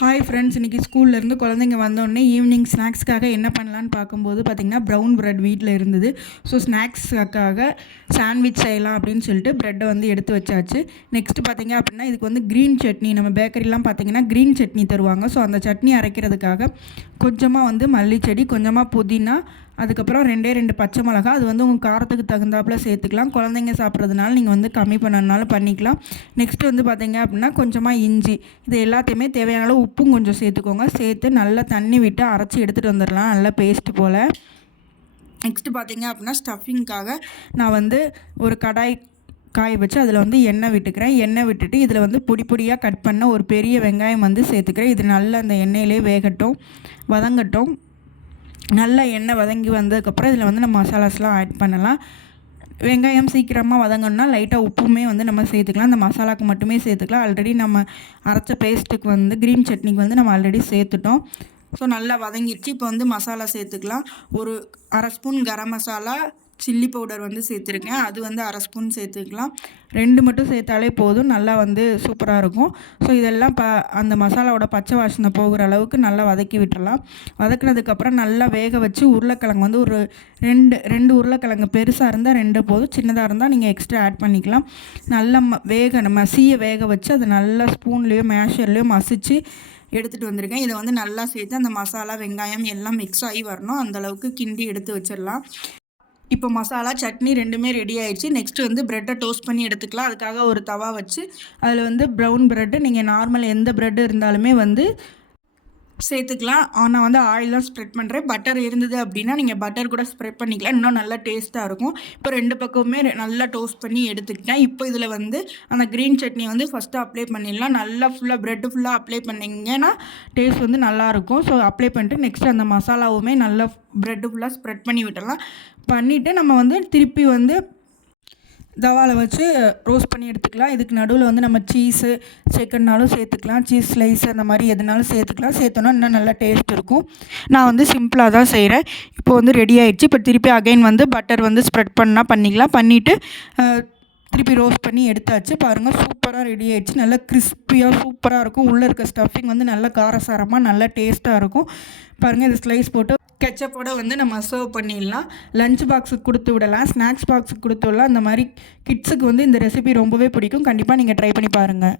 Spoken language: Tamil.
ஹாய் ஃப்ரெண்ட்ஸ், இன்றைக்கி ஸ்கூல்லேருந்து குழந்தைங்க வந்தோடனே ஈவினிங் ஸ்நாக்ஸ்க்காக என்ன பண்ணலான்னு பார்க்கும்போது பார்த்திங்கன்னா ப்ரௌன் ப்ரெட் வீட்டில் இருந்தது. ஸோ ஸ்நாக்ஸுக்காக சாண்ட்விச் செய்யலாம் அப்படின்னு சொல்லிட்டு ப்ரெட்டை வந்து எடுத்து வச்சாச்சு. நெக்ஸ்ட்டு பார்த்திங்க அப்படின்னா இதுக்கு வந்து க்ரீன் சட்னி, நம்ம பேக்கரிலாம் பார்த்திங்கன்னா க்ரீன் சட்னி தருவாங்க. ஸோ அந்த சட்னி அரைக்கிறதுக்காக கொஞ்சமாக வந்து மல்லிச்செடி, கொஞ்சமாக புதினா, அதுக்கப்புறம் 2 பச்சை மிளகா, அது வந்து உங்கள் காரத்துக்கு தகுந்தாப்பில் சேர்த்துக்கலாம். குழந்தைங்க சாப்பிட்றதுனால நீங்கள் வந்து கம்மி பண்ணனாலும் பண்ணிக்கலாம். நெக்ஸ்ட்டு வந்து பார்த்திங்க அப்படின்னா கொஞ்சமாக இஞ்சி, இது எல்லாத்தையுமே தேவையான அளவு உப்பும் கொஞ்சம் சேர்த்துக்கோங்க. சேர்த்து நல்லா தண்ணி விட்டு அரைச்சி எடுத்துகிட்டு வந்துடலாம், நல்லா பேஸ்ட்டு போல். நெக்ஸ்ட்டு பார்த்திங்க அப்படின்னா ஸ்டஃபிங்க்காக நான் வந்து ஒரு கடாய் காய வச்சு அதில் வந்து எண்ணெய் விட்டுக்கிறேன். எண்ணெய் விட்டுட்டு இதில் வந்து பொடியாக கட் பண்ண ஒரு பெரிய வெங்காயம் வந்து சேர்த்துக்கிறேன். இது நல்லா அந்த எண்ணெயிலே வேகட்டும், வதங்கட்டும். நல்லா எண்ணெய் வதங்கி வந்ததுக்கப்புறம் இதில் வந்து நம்ம மசாலாஸ்லாம் ஆட் பண்ணலாம். வெங்காயம் சீக்கிரமாக வதங்கணுன்னா லைட்டாக உப்புமே வந்து நம்ம சேர்த்துக்கலாம். அந்த மசாலாவுக்கு மட்டுமே சேர்த்துக்கலாம். ஆல்ரெடி நம்ம அரைச்ச பேஸ்ட்டுக்கு வந்து க்ரீன் சட்னிக்கு வந்து நம்ம ஆல்ரெடி சேர்த்துட்டோம். ஸோ நல்லா வதங்கிடுச்சு. இப்போ வந்து மசாலா சேர்த்துக்கலாம். ஒரு 1/2 spoon garam masala, chilli powder வந்து சேர்த்துருக்கேன். அது வந்து 1/2 ஸ்பூன் சேர்த்துக்கலாம். 2 மட்டும் சேர்த்தாலே போதும், நல்லா வந்து சூப்பராக இருக்கும். ஸோ இதெல்லாம் அந்த மசாலாவோட பச்சை வாசனை போகிற அளவுக்கு நல்லா வதக்கி விட்டுறலாம். வதக்கினதுக்கப்புறம் நல்லா வேக வச்சு உருளைக்கிழங்கு வந்து ஒரு 2 உருளைக்கிழங்கு, பெருசாக இருந்தால் 2 போதும், சின்னதாக இருந்தால் நீங்கள் எக்ஸ்ட்ரா ஆட் பண்ணிக்கலாம். நல்லா மசிய வேக வச்சு அதை நல்லா ஸ்பூன்லேயோ மேஷர்லேயோ மசித்து எடுத்துகிட்டு வந்திருக்கேன். இதை வந்து நல்லா சேர்த்து அந்த மசாலா, வெங்காயம் எல்லாம் மிக்ஸ் ஆகி வரணும், அந்தளவுக்கு கிண்டி எடுத்து வச்சிடலாம். இப்போ மசாலா, சட்னி 2மே ரெடி ஆகிடுச்சு. நெக்ஸ்ட்டு வந்து ப்ரெட்டை டோஸ்ட் பண்ணி எடுத்துக்கலாம். அதுக்காக ஒரு தவா வச்சு அதில் வந்து ப்ரௌன் ப்ரெட்டு, நீங்கள் நார்மல் எந்த ப்ரெட்டு இருந்தாலுமே வந்து சேர்த்துக்கலாம். நான் வந்து ஆயில் தான் ஸ்ப்ரெட் பண்ணுறேன். பட்டர் இருந்தது அப்படின்னா நீங்கள் பட்டர் கூட ஸ்ப்ரெட் பண்ணிக்கலாம், இன்னும் நல்லா டேஸ்ட்டாக இருக்கும். இப்போ 2 பக்கமுமே நல்லா டோஸ்ட் பண்ணி எடுத்துக்கிட்டேன். இப்போ இதில் வந்து அந்த க்ரீன் சட்னி வந்து ஃபஸ்ட்டு அப்ளை பண்ணிடலாம். நல்லா ஃபுல்லாக ப்ரெட்டு ஃபுல்லாக அப்ளை பண்ணிங்கன்னா டேஸ்ட் வந்து நல்லாயிருக்கும். ஸோ அப்ளை பண்ணிட்டு நெக்ஸ்ட்டு அந்த மசாலாவுமே நல்லா ப்ரெட்டு ஃபுல்லாக ஸ்ப்ரெட் பண்ணி விட்டுடலாம். பண்ணிவிட்டு நம்ம வந்து திருப்பி வந்து தவாவில் வச்சு ரோஸ்ட் பண்ணி எடுத்துக்கலாம். இதுக்கு நடுவில் வந்து நம்ம சீஸு சேர்க்கணுனாலும் சேர்த்துக்கலாம். சீஸ் ஸ்லைஸ் அந்த மாதிரி எதுனாலும் சேர்த்துக்கலாம். சேர்த்தோன்னா இன்னும் நல்லா டேஸ்ட் இருக்கும். நான் வந்து சிம்பிளாக தான் செய்கிறேன். இப்போ வந்து ரெடி ஆகிடுச்சு. இப்போ திருப்பி அகைன் வந்து பட்டர் வந்து ஸ்ப்ரெட் பண்ணிக்கலாம். பண்ணிவிட்டு திருப்பி ரோஸ்ட் பண்ணி எடுத்தாச்சு. பாருங்கள், சூப்பராக ரெடி ஆகிடுச்சு. நல்லா கிறிஸ்பியாக சூப்பராக இருக்கும். உள்ளே இருக்க ஸ்டஃபிங் வந்து நல்லா காரசாரமாக நல்லா டேஸ்ட்டாக இருக்கும். பாருங்கள், இது ஸ்லைஸ் போட்டு கெச்சப்போட வந்து நம்ம சர்வ் பண்ணிடலாம். லஞ்ச் பாக்ஸுக்கு கொடுத்து விடலாம், ஸ்நாக்ஸ் பாக்ஸுக்கு கொடுத்து விடலாம். அந்த மாதிரி கிட்ஸுக்கு வந்து இந்த ரெசிபி ரொம்பவே பிடிக்கும். கண்டிப்பாக நீங்கள் ட்ரை பண்ணி பாருங்கள்.